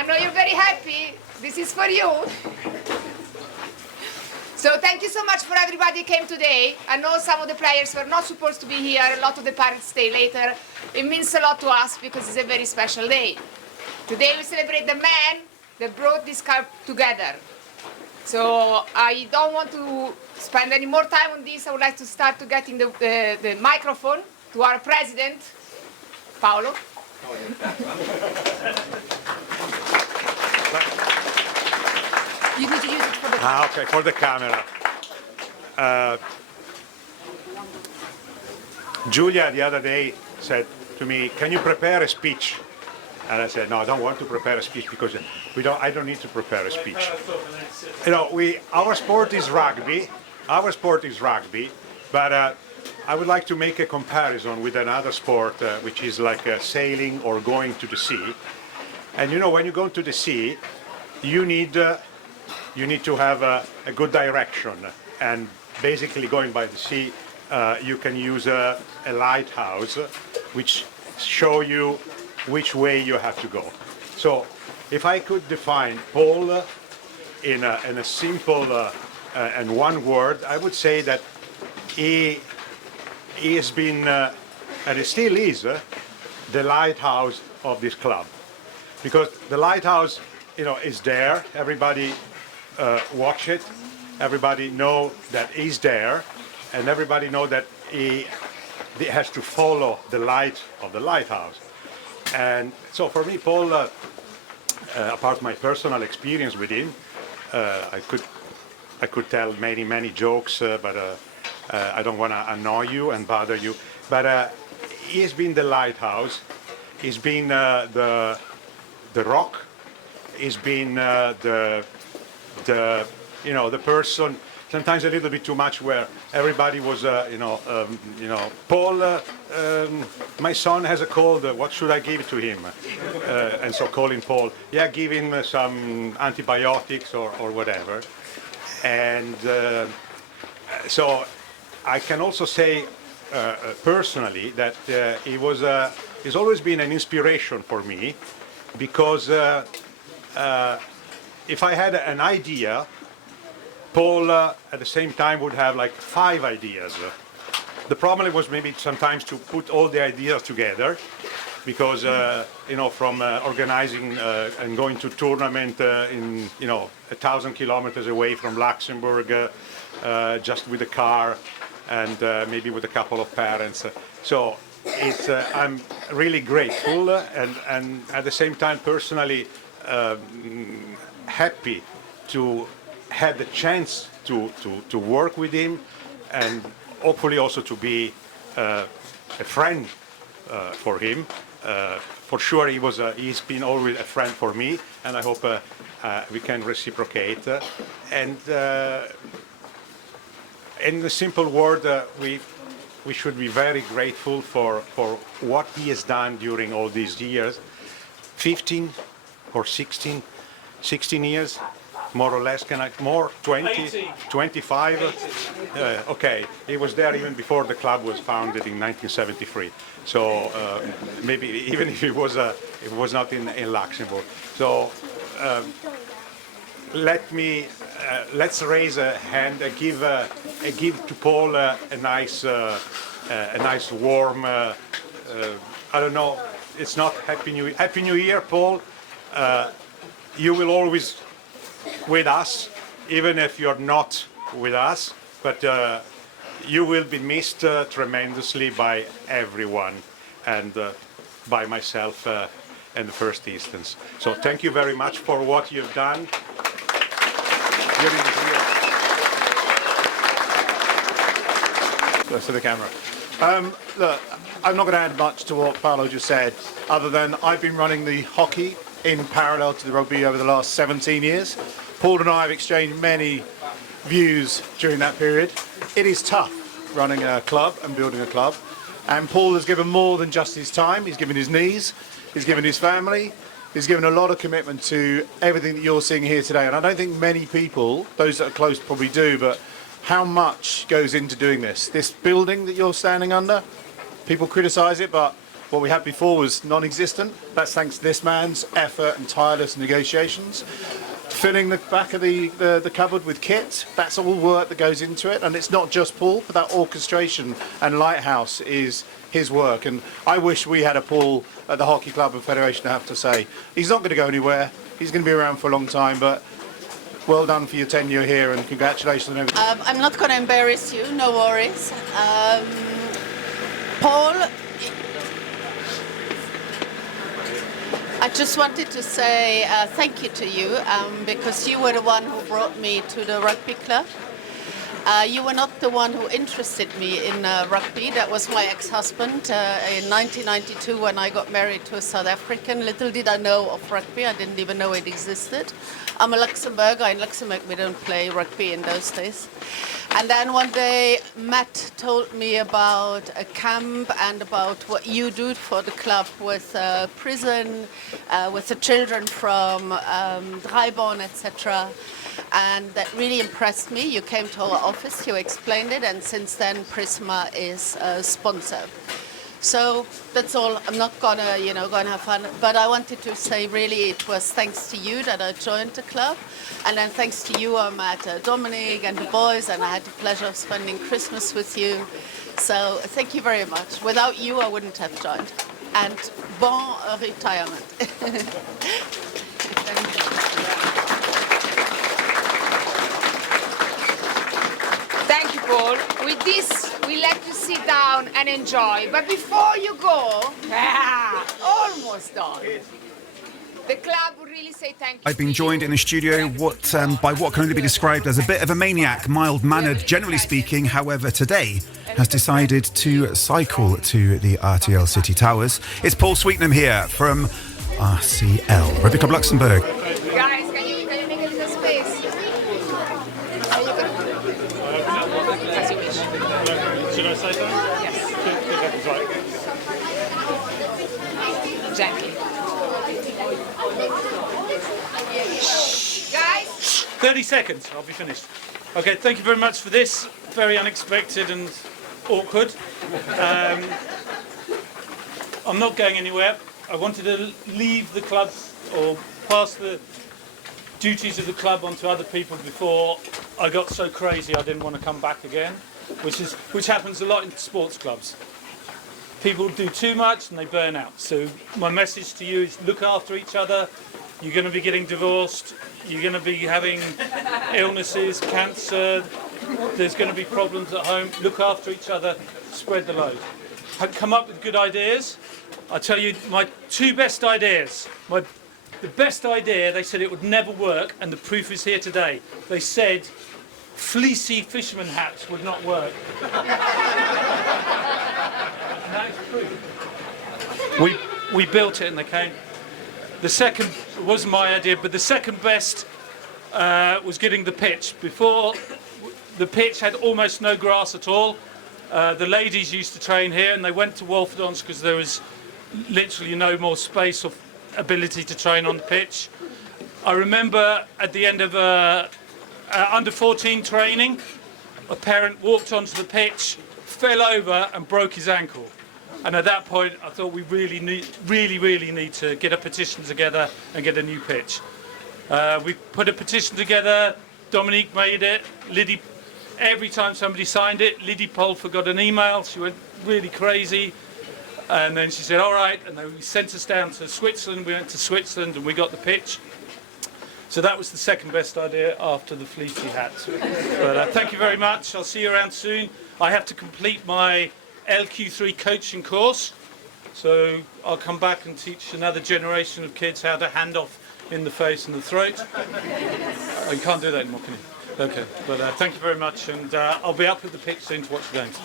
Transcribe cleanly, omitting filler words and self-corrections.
I know you're very happy. This is for you. So thank you so much for everybody who came today. I know some of the players were not supposed to be here. A lot of the parents stay later. It means a lot to us because it's a very special day. Today we celebrate the man that brought this club together. So I don't want to spend any more time on this. I would like to start to getting the microphone to our president, Paolo. You need to use it for the camera. Okay, for the camera. Julia the other day said to me, "Can you prepare a speech?" And I said, "No, I don't want to prepare a speech because I don't need to prepare a speech." You know, our sport is rugby. Our sport is rugby, but I would like to make a comparison with another sport, which is like sailing or going to the sea. And you know, when you go to the sea, you need to have a good direction. And basically, going by the sea, you can use a lighthouse, which show you which way you have to go. So, if I could define Paul in a simple and one word, I would say that he has been, and he still is, the lighthouse of this club. Because the lighthouse, you know, is there. Everybody watch it. Everybody know that he's there, and everybody know that he has to follow the light of the lighthouse. And so for me, Paul, apart from my personal experience with him, I could tell many jokes, but I don't want to annoy you and bother you. But he has been the lighthouse. He's been the rock. He's been the person. Sometimes a little bit too much, where everybody was, Paul, my son has a cold. What should I give to him? And so calling Paul, yeah, give him some antibiotics or whatever. And so I can also say personally that he's always been an inspiration for me, because if I had an idea, Paul at the same time would have like 5 ideas. The problem was maybe sometimes to put all the ideas together, because from organizing and going to tournament in 1,000 kilometers away from Luxembourg, just with a car and maybe with a couple of parents. So I'm really grateful and at the same time personally happy to have the chance to work with him, and hopefully also to be a friend for him. For sure, he's been always a friend for me, and I hope we can reciprocate. And in the simple word, we should be very grateful for what he has done during all these years. 15 or 16 years, more or less. 20, 18. 25? Okay, he was there even before the club was founded in 1973. So maybe even if it was not in Luxembourg. So let's raise a hand and give to Paul a nice warm. I don't know. It's not Happy New Year, Paul. You will always with us, even if you're not with us, but you will be missed tremendously by everyone, and by myself in the first instance. So thank you very much for what you've done during this year. Close to the camera. Look, I'm not going to add much to what Paolo just said, other than I've been running the hockey in parallel to the rugby over the last 17 years. Paul and I have exchanged many views during that period. It is tough running a club and building a club, and Paul has given more than just his time. He's given his knees, he's given his family, he's given a lot of commitment to everything that you're seeing here today. And I don't think many people, those that are close probably do, but how much goes into doing this? This building that you're standing under, people criticise it, but What we had before was non-existent. That's thanks to this man's effort and tireless negotiations. Filling the back of the cupboard with kit, that's all work that goes into it. And it's not just Paul, but that orchestration and lighthouse is his work. And I wish we had a Paul at the Hockey Club and Federation, I have to say. He's not going to go anywhere. He's going to be around for a long time, but well done for your tenure here and congratulations on everything. I'm not going to embarrass you, no worries. Paul, I just wanted to say thank you to you because you were the one who brought me to the rugby club. You were not the one who interested me in rugby. That was my ex-husband in 1992 when I got married to a South African. Little did I know of rugby. I didn't even know it existed. I'm a Luxembourger. In Luxembourg, we don't play rugby in those days. And then one day, Matt told me about a camp and about what you do for the club with prison, with the children from Dreiborn, etc. And that really impressed me. You came to our office, you explained it, and since then Prisma is a sponsor. So that's all. I'm not gonna, gonna have fun. But I wanted to say, really, it was thanks to you that I joined the club, and then thanks to you, I met Dominic and the boys, and I had the pleasure of spending Christmas with you. So thank you very much. Without you, I wouldn't have joined. And bon retirement. Thank you, Paul. With this, we let you sit down and enjoy. But before you go, almost done. The club would really say thank you. I've been joined in the studio by what can only be described as a bit of a maniac, mild-mannered, generally speaking. However, today has decided to cycle to the RTL City Towers. It's Paul Sweetnam here from RCL, Rugby Club Luxembourg. Guys, can you make a little space? As you wish. Should I say something? Yes. Gently. Guys? 30 seconds, I'll be finished. Okay, thank you very much for this. Very unexpected and awkward. I'm not going anywhere. I wanted to leave the club or pass the duties of the club onto other people before I got so crazy I didn't want to come back again, which happens a lot in sports clubs. People do too much and they burn out. So my message to you is look after each other. You're going to be getting divorced. You're going to be having illnesses, cancer. There's going to be problems at home. Look after each other. Spread the load. Come up with good ideas. I tell you, my two best ideas. The best idea, they said it would never work, and the proof is here today. They said fleecy fisherman hats would not work. And that is proof. We built it and they came. The second wasn't my idea, but the second best was getting the pitch. Before, the pitch had almost no grass at all. The ladies used to train here, and they went to Wolfdons because there was literally no more space or ability to train on the pitch. I remember at the end of under 14 training, a parent walked onto the pitch, fell over and broke his ankle. And at that point, I thought we really need to get a petition together and get a new pitch. We put a petition together. Dominique made it. Liddy, every time somebody signed it, Liddy Polfer got an email. She went really crazy. And then she said, all right. And then we sent us down to Switzerland. We went to Switzerland and we got the pitch. So that was the second best idea after the fleecy hats. But thank you very much. I'll see you around soon. I have to complete my LQ3 coaching course. So I'll come back and teach another generation of kids how to hand off in the face and the throat. Oh, you can't do that anymore, can you? Okay, but thank you very much, and I'll be up at the pitch soon to watch the games.